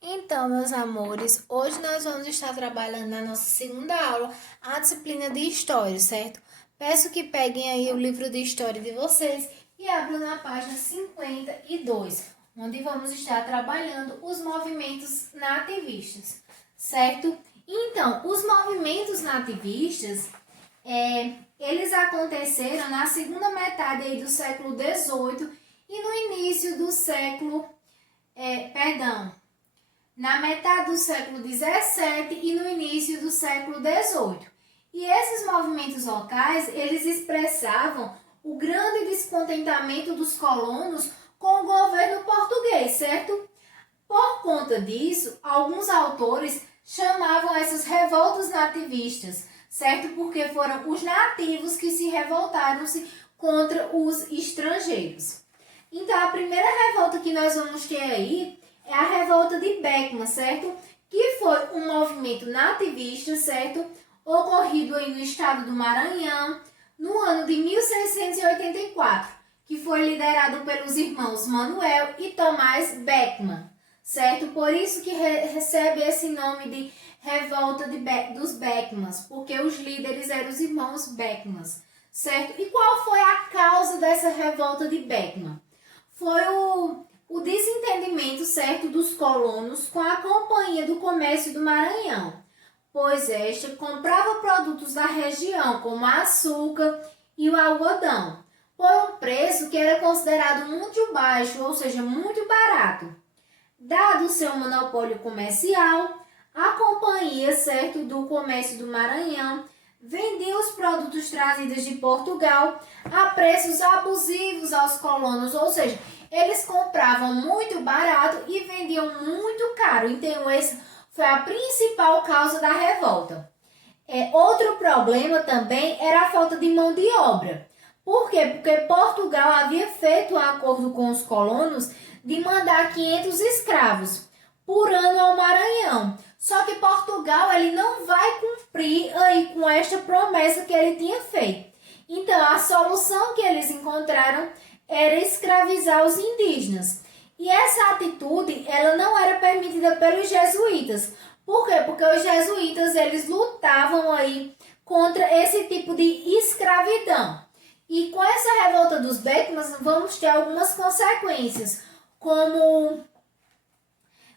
Então, meus amores, hoje nós vamos estar trabalhando na nossa segunda aula a disciplina de História, certo? Peço que peguem aí o livro de História de vocês e abram na página 52, onde vamos estar trabalhando os movimentos nativistas, certo? Então, os movimentos nativistas, eles aconteceram na segunda metade aí do século XVIII e no início do século, na metade do século XVII e no início do século XVIII. E esses movimentos locais, eles expressavam o grande descontentamento dos colonos com o governo português, certo? Por conta disso, alguns autores chamavam essas revoltas nativistas, certo? Porque foram os nativos que se revoltaram-se contra os estrangeiros. Então, a primeira revolta que nós vamos ter aí é a revolta de Beckman, certo? Que foi um movimento nativista, certo? Ocorrido aí no estado do Maranhão, no ano de 1684, que foi liderado pelos irmãos Manuel e Tomás Beckman, certo? Por isso que recebe esse nome de revolta dos Beckmans, porque os líderes eram os irmãos Beckmans, certo? E qual foi a causa dessa revolta de Beckman? Foi o desentendimento, certo, dos colonos com a Companhia do Comércio do Maranhão, pois esta comprava produtos da região, como açúcar e o algodão, por um preço que era considerado muito baixo, ou seja, muito barato. Dado o seu monopólio comercial, a Companhia, certo, do Comércio do Maranhão vendia os produtos trazidos de Portugal a preços abusivos aos colonos, ou seja, eles compravam muito barato e vendiam muito caro. Então, essa foi a principal causa da revolta. Outro problema também era a falta de mão de obra. Por quê? Porque Portugal havia feito um acordo com os colonos de mandar 500 escravos por ano ao Maranhão. Só que Portugal ele não vai cumprir aí com esta promessa que ele tinha feito. Então, a solução que eles encontraram era escravizar os indígenas. E essa atitude, ela não era permitida pelos jesuítas. Por quê? Porque os jesuítas, eles lutavam aí contra esse tipo de escravidão. E com essa revolta dos Beckmans, vamos ter algumas consequências, como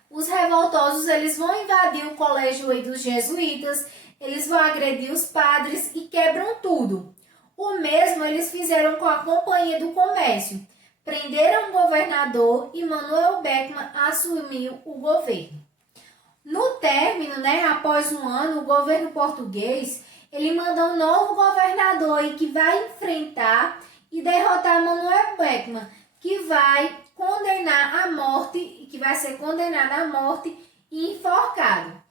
os revoltosos, eles vão invadir o colégio aí dos jesuítas, eles vão agredir os padres e quebram tudo. O mesmo eles fizeram com a Companhia do Comércio. Prenderam o governador e Manuel Beckman assumiu o governo. No término, após um ano, o governo português ele mandou um novo governador aí que vai enfrentar e derrotar Manuel Beckman, que vai condenar à morte, que vai ser condenado à morte e enforcado.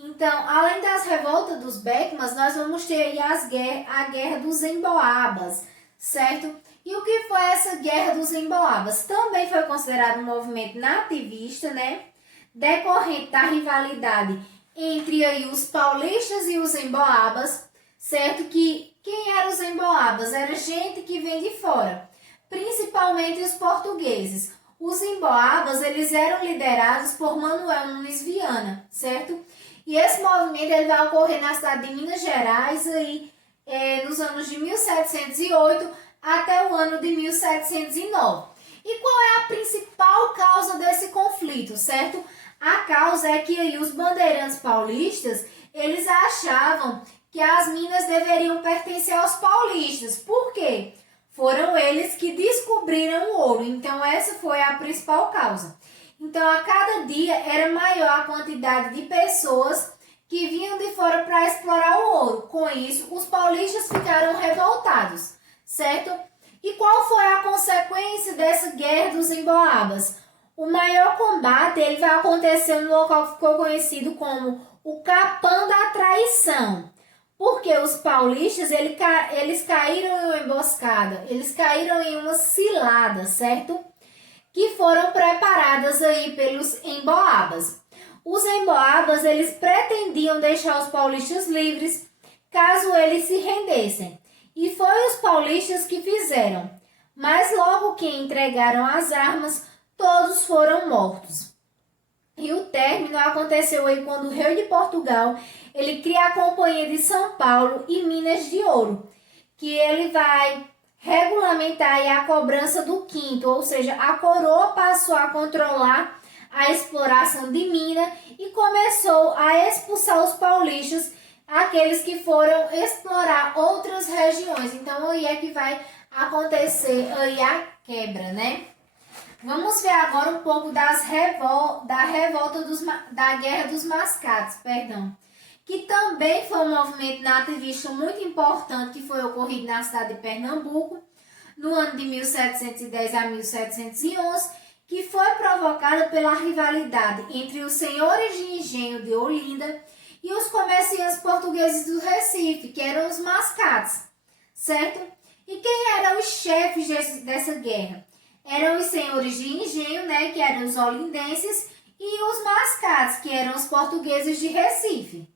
Então, além das revoltas dos Beckmans, nós vamos ter aí a Guerra dos Emboabas, certo? E o que foi essa Guerra dos Emboabas? Também foi considerado um movimento nativista, decorrente da rivalidade entre aí os paulistas e os emboabas, certo? Que quem eram os emboabas? Era gente que vem de fora, principalmente os portugueses. Os emboabas, eles eram liderados por Manuel Nunes Viana, certo? E esse movimento ele vai ocorrer na cidade de Minas Gerais aí, nos anos de 1708 até o ano de 1709. E qual é a principal causa desse conflito, certo? A causa é que aí os bandeirantes paulistas, eles achavam que as minas deveriam pertencer aos paulistas. Por quê? Foram eles que descobriram o ouro. Então, essa foi a principal causa. Então, a cada dia era maior a quantidade de pessoas que vinham de fora para explorar o ouro. Com isso, os paulistas ficaram revoltados, certo? E qual foi a consequência dessa Guerra dos Emboabas? O maior combate ele vai acontecer no local que ficou conhecido como o Capão da Traição. Porque os paulistas eles caíram em uma emboscada, eles caíram em uma cilada, certo? Que foram preparadas aí pelos emboabas. Os emboabas eles pretendiam deixar os paulistas livres caso eles se rendessem. E foi os paulistas que fizeram. Mas logo que entregaram as armas, todos foram mortos. E o término aconteceu aí quando o rei de Portugal, ele cria a Companhia de São Paulo e Minas de Ouro, que ele vai regulamentar aí a cobrança do quinto, ou seja, a coroa passou a controlar a exploração de mina e começou a expulsar os paulistas, aqueles que foram explorar outras regiões. Então aí é que vai acontecer aí a quebra, né? Vamos ver agora um pouco da revolta da Guerra dos Mascates, perdão, que também foi um movimento nativista muito importante que foi ocorrido na cidade de Pernambuco no ano de 1710 a 1711, que foi provocado pela rivalidade entre os senhores de engenho de Olinda e os comerciantes portugueses do Recife, que eram os mascates, certo? E quem eram os chefes dessa guerra? Eram os senhores de engenho, né, que eram os olindenses, e os mascates, que eram os portugueses de Recife.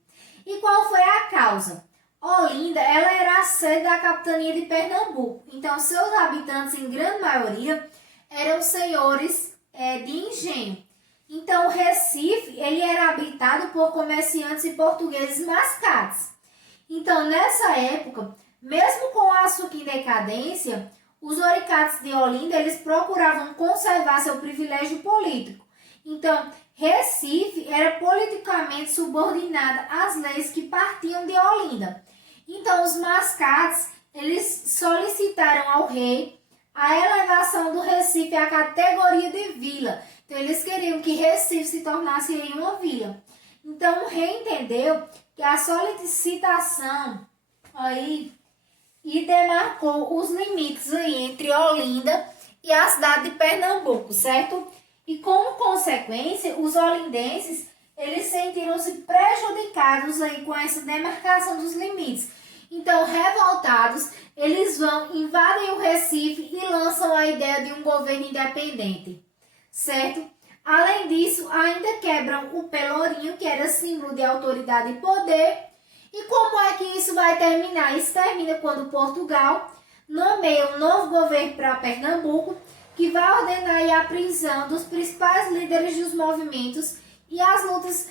E qual foi a causa? Olinda, ela era a sede da capitania de Pernambuco. Então, seus habitantes, em grande maioria, eram senhores de engenho. Então, o Recife, ele era habitado por comerciantes e portugueses mascates. Então, nessa época, mesmo com o açúcar em decadência, os oricates de Olinda, eles procuravam conservar seu privilégio político. Então, Recife era politicamente subordinada às leis que partiam de Olinda. Então, os mascates, eles solicitaram ao rei a elevação do Recife à categoria de vila. Então, eles queriam que Recife se tornasse aí uma vila. Então, o rei entendeu que a solicitação aí e demarcou os limites aí entre Olinda e a cidade de Pernambuco, certo? E como consequência, os olindenses, eles sentiram-se prejudicados aí com essa demarcação dos limites. Então, revoltados, eles vão, invadem o Recife e lançam a ideia de um governo independente, certo? Além disso, ainda quebram o Pelourinho, que era símbolo de autoridade e poder. E como é que isso vai terminar? Isso termina quando Portugal nomeia um novo governo para Pernambuco, que vai ordenar a prisão dos principais líderes dos movimentos e as lutas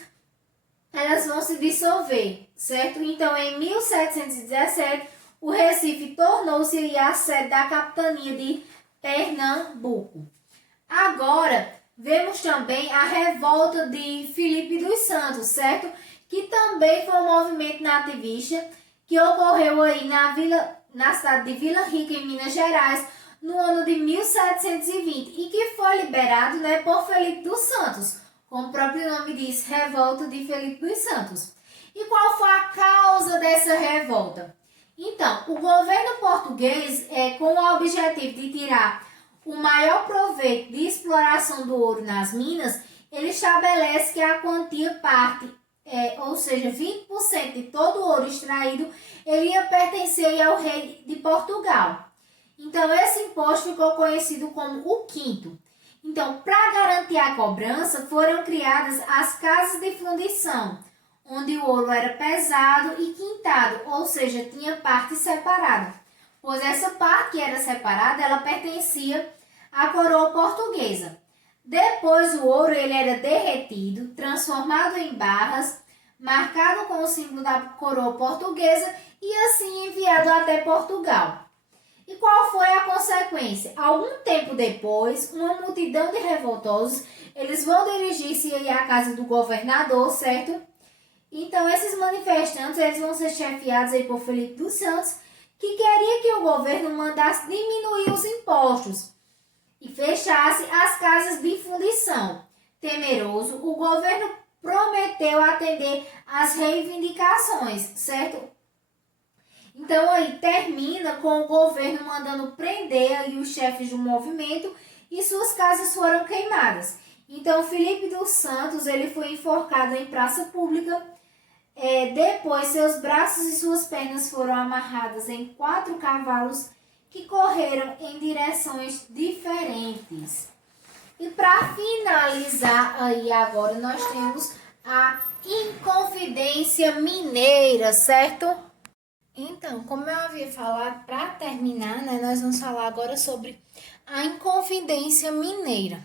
elas vão se dissolver, certo? Então, em 1717, o Recife tornou-se a sede da capitania de Pernambuco. Agora, vemos também a revolta de Filipe dos Santos, certo? Que também foi um movimento nativista que ocorreu aí na cidade de Vila Rica, em Minas Gerais, no ano de 1720 e que foi liberado, né, por Felipe dos Santos, como o próprio nome diz, revolta de Felipe dos Santos. E qual foi a causa dessa revolta? Então, o governo português, com o objetivo de tirar o maior proveito de exploração do ouro nas minas, ele estabelece que a quantia parte, ou seja, 20% de todo o ouro extraído, ele ia pertencer ao rei de Portugal. Então, esse imposto ficou conhecido como o quinto. Então, para garantir a cobrança, foram criadas as casas de fundição, onde o ouro era pesado e quintado, ou seja, tinha parte separada. Pois essa parte que era separada, ela pertencia à coroa portuguesa. Depois o ouro ele era derretido, transformado em barras, marcado com o símbolo da coroa portuguesa e assim enviado até Portugal. E qual foi a consequência? Algum tempo depois, uma multidão de revoltosos, eles vão dirigir-se à casa do governador, certo? Então, esses manifestantes, eles vão ser chefiados aí por Felipe dos Santos, que queria que o governo mandasse diminuir os impostos e fechasse as casas de fundição. Temeroso, o governo prometeu atender às reivindicações, certo? Então, aí termina com o governo mandando prender aí os chefes do movimento e suas casas foram queimadas. Então, Felipe dos Santos ele foi enforcado em praça pública. Depois, seus braços e suas pernas foram amarradas em 4 cavalos que correram em direções diferentes. E para finalizar aí agora, nós temos a Inconfidência Mineira, certo? Então, como eu havia falado, para terminar, né, nós vamos falar agora sobre a Inconfidência Mineira.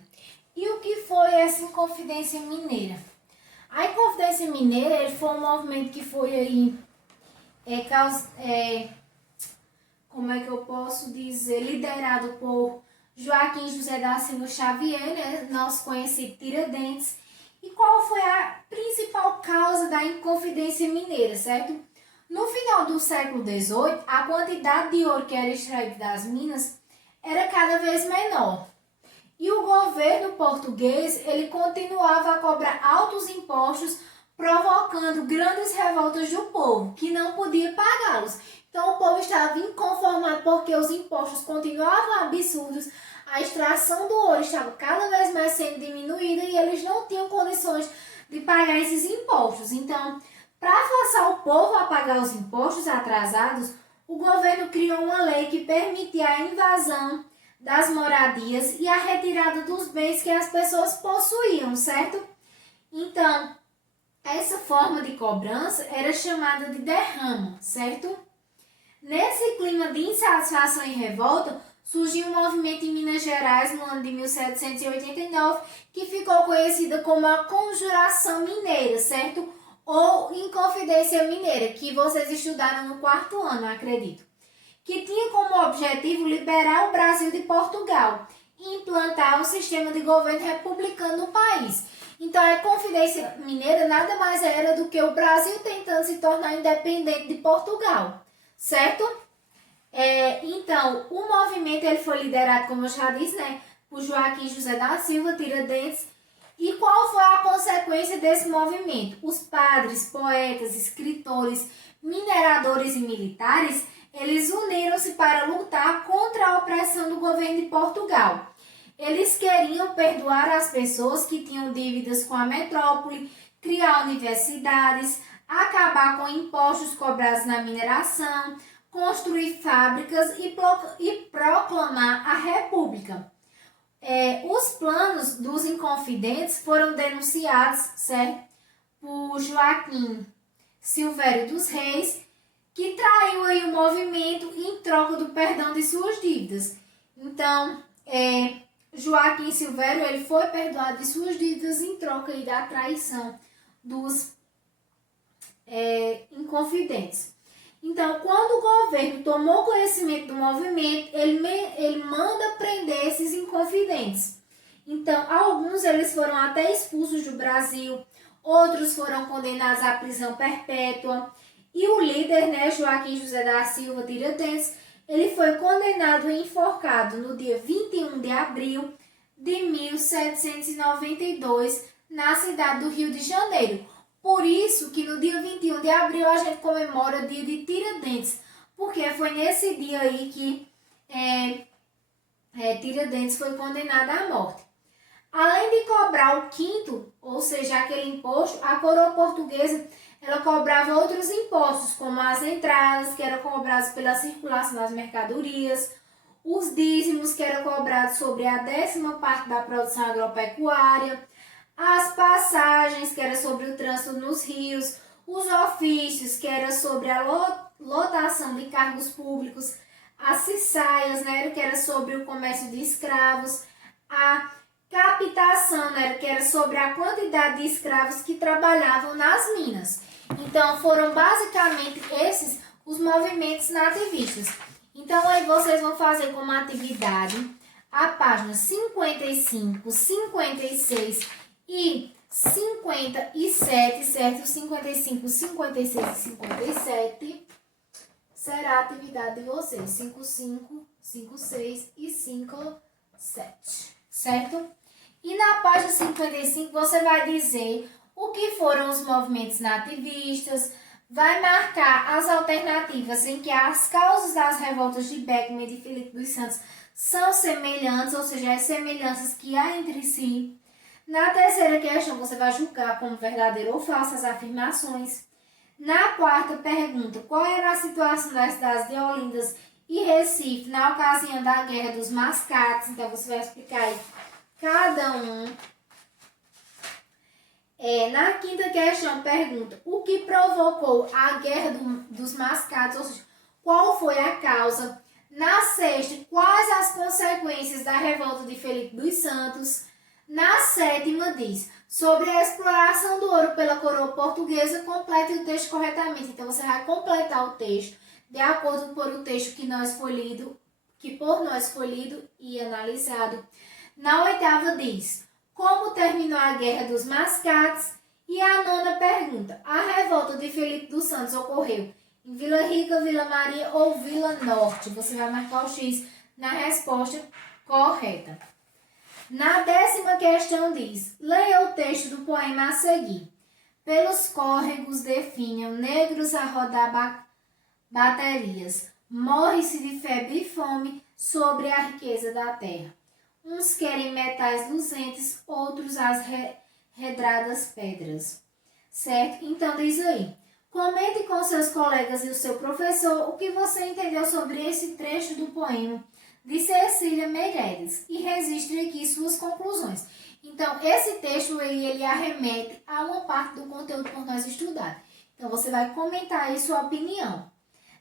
E o que foi essa Inconfidência Mineira? A Inconfidência Mineira ele foi um movimento que foi aí, como é que eu posso dizer, liderado por Joaquim José da Silva Xavier, né, nosso conhecido Tiradentes. E qual foi a principal causa da Inconfidência Mineira, certo? No final do século XVIII, a quantidade de ouro que era extraída das minas era cada vez menor. E o governo português ele continuava a cobrar altos impostos, provocando grandes revoltas do povo, que não podia pagá-los. Então o povo estava inconformado porque os impostos continuavam absurdos, a extração do ouro estava cada vez mais sendo diminuída e eles não tinham condições de pagar esses impostos. Então, para forçar o povo a pagar os impostos atrasados, o governo criou uma lei que permitia a invasão das moradias e a retirada dos bens que as pessoas possuíam, certo? Então, essa forma de cobrança era chamada de derrama, certo? Nesse clima de insatisfação e revolta, surgiu um movimento em Minas Gerais no ano de 1789 que ficou conhecida como a Conjuração Mineira, certo? Ou Inconfidência Mineira, que vocês estudaram no quarto ano, acredito. Que tinha como objetivo liberar o Brasil de Portugal e implantar um sistema de governo republicano no país. Então, a Inconfidência Mineira nada mais era do que o Brasil tentando se tornar independente de Portugal, certo? Então, o movimento ele foi liderado, como eu já disse, né, por Joaquim José da Silva Tiradentes. E qual foi a consequência desse movimento? Os padres, poetas, escritores, mineradores e militares, eles uniram-se para lutar contra a opressão do governo de Portugal. Eles queriam perdoar as pessoas que tinham dívidas com a metrópole, criar universidades, acabar com impostos cobrados na mineração, construir fábricas e proclamar a República. Os planos dos Inconfidentes foram denunciados, certo, por Joaquim Silvério dos Reis, que traiu aí o movimento em troca do perdão de suas dívidas. Então, Joaquim Silvério ele foi perdoado de suas dívidas em troca aí da traição dos Inconfidentes. Então, quando o governo tomou conhecimento do movimento, ele manda prender esses Inconfidentes. Então, alguns eles foram até expulsos do Brasil, outros foram condenados à prisão perpétua. E o líder, né, Joaquim José da Silva Tiradentes, ele foi condenado e enforcado no dia 21 de abril de 1792, na cidade do Rio de Janeiro. Por isso que no dia 21 de abril a gente comemora o dia de Tiradentes, porque foi nesse dia aí que Tiradentes foi condenado à morte. Além de cobrar o quinto, ou seja, aquele imposto, a coroa portuguesa ela cobrava outros impostos, como as entradas, que eram cobradas pela circulação das mercadorias, os dízimos, que eram cobrados sobre a 10ª parte da produção agropecuária, as passagens, que era sobre o trânsito nos rios, os ofícios, que era sobre a lotação de cargos públicos, as cissaias, né, que era sobre o comércio de escravos, a captação, né, que era sobre a quantidade de escravos que trabalhavam nas minas. Então, foram basicamente esses os movimentos nativistas. Então, aí vocês vão fazer como atividade a página 55, 56 e 57, certo? 55, 56 e 57 será a atividade de vocês. 55, 56 e 57, certo? E na página 55 você vai dizer o que foram os movimentos nativistas, vai marcar as alternativas em que as causas das revoltas de Beckmann e de Filipe dos Santos são semelhantes, ou seja, as semelhanças que há entre si. Na terceira questão, você vai julgar como verdadeiro ou falso as afirmações. Na quarta pergunta, qual era a situação das cidades de Olindas e Recife na ocasião da Guerra dos Mascates? Então, você vai explicar aí cada um. Na quinta questão, pergunta o que provocou a Guerra dos Mascates, ou seja, qual foi a causa? Na sexta, quais as consequências da revolta de Felipe dos Santos? Na sétima diz, sobre a exploração do ouro pela coroa portuguesa, complete o texto corretamente. Então, você vai completar o texto de acordo com o texto que por nós foi lido e analisado. Na oitava diz, como terminou a Guerra dos Mascates? E a nona pergunta, a revolta de Felipe dos Santos ocorreu em Vila Rica, Vila Maria ou Vila Norte? Você vai marcar o X na resposta correta. Na décima questão diz, leia o texto do poema a seguir. Pelos córregos definham negros a rodar baterias. Morre-se de febre e fome sobre a riqueza da terra. Uns querem metais luzentes, outros as redradas pedras. Certo? Então diz aí. Comente com seus colegas e o seu professor o que você entendeu sobre esse trecho do poema de Cecília Meirelles e registre aqui suas conclusões. Então, esse texto aí, ele arremete a uma parte do conteúdo por nós estudado. Então, você vai comentar aí sua opinião.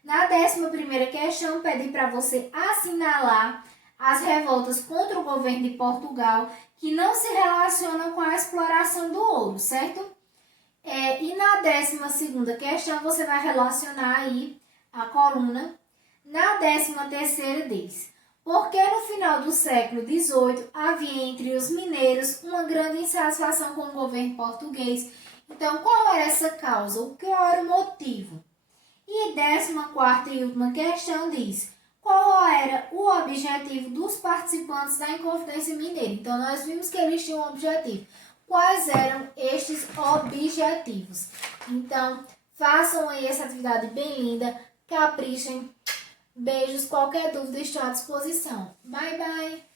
Na 11ª questão, pede para você assinalar as revoltas contra o governo de Portugal que não se relacionam com a exploração do ouro, certo? E na 12ª questão, você vai relacionar aí a coluna. Na 13ª diz, porque no final do século XVIII havia entre os mineiros uma grande insatisfação com o governo português. Então, qual era essa causa? Qual era o motivo? E 14ª e última questão diz, qual era o objetivo dos participantes da Inconfidência Mineira? Então, nós vimos que eles tinham um objetivo. Quais eram estes objetivos? Então, façam aí essa atividade bem linda, caprichem. Beijos, qualquer dúvida estou à disposição. Bye, bye!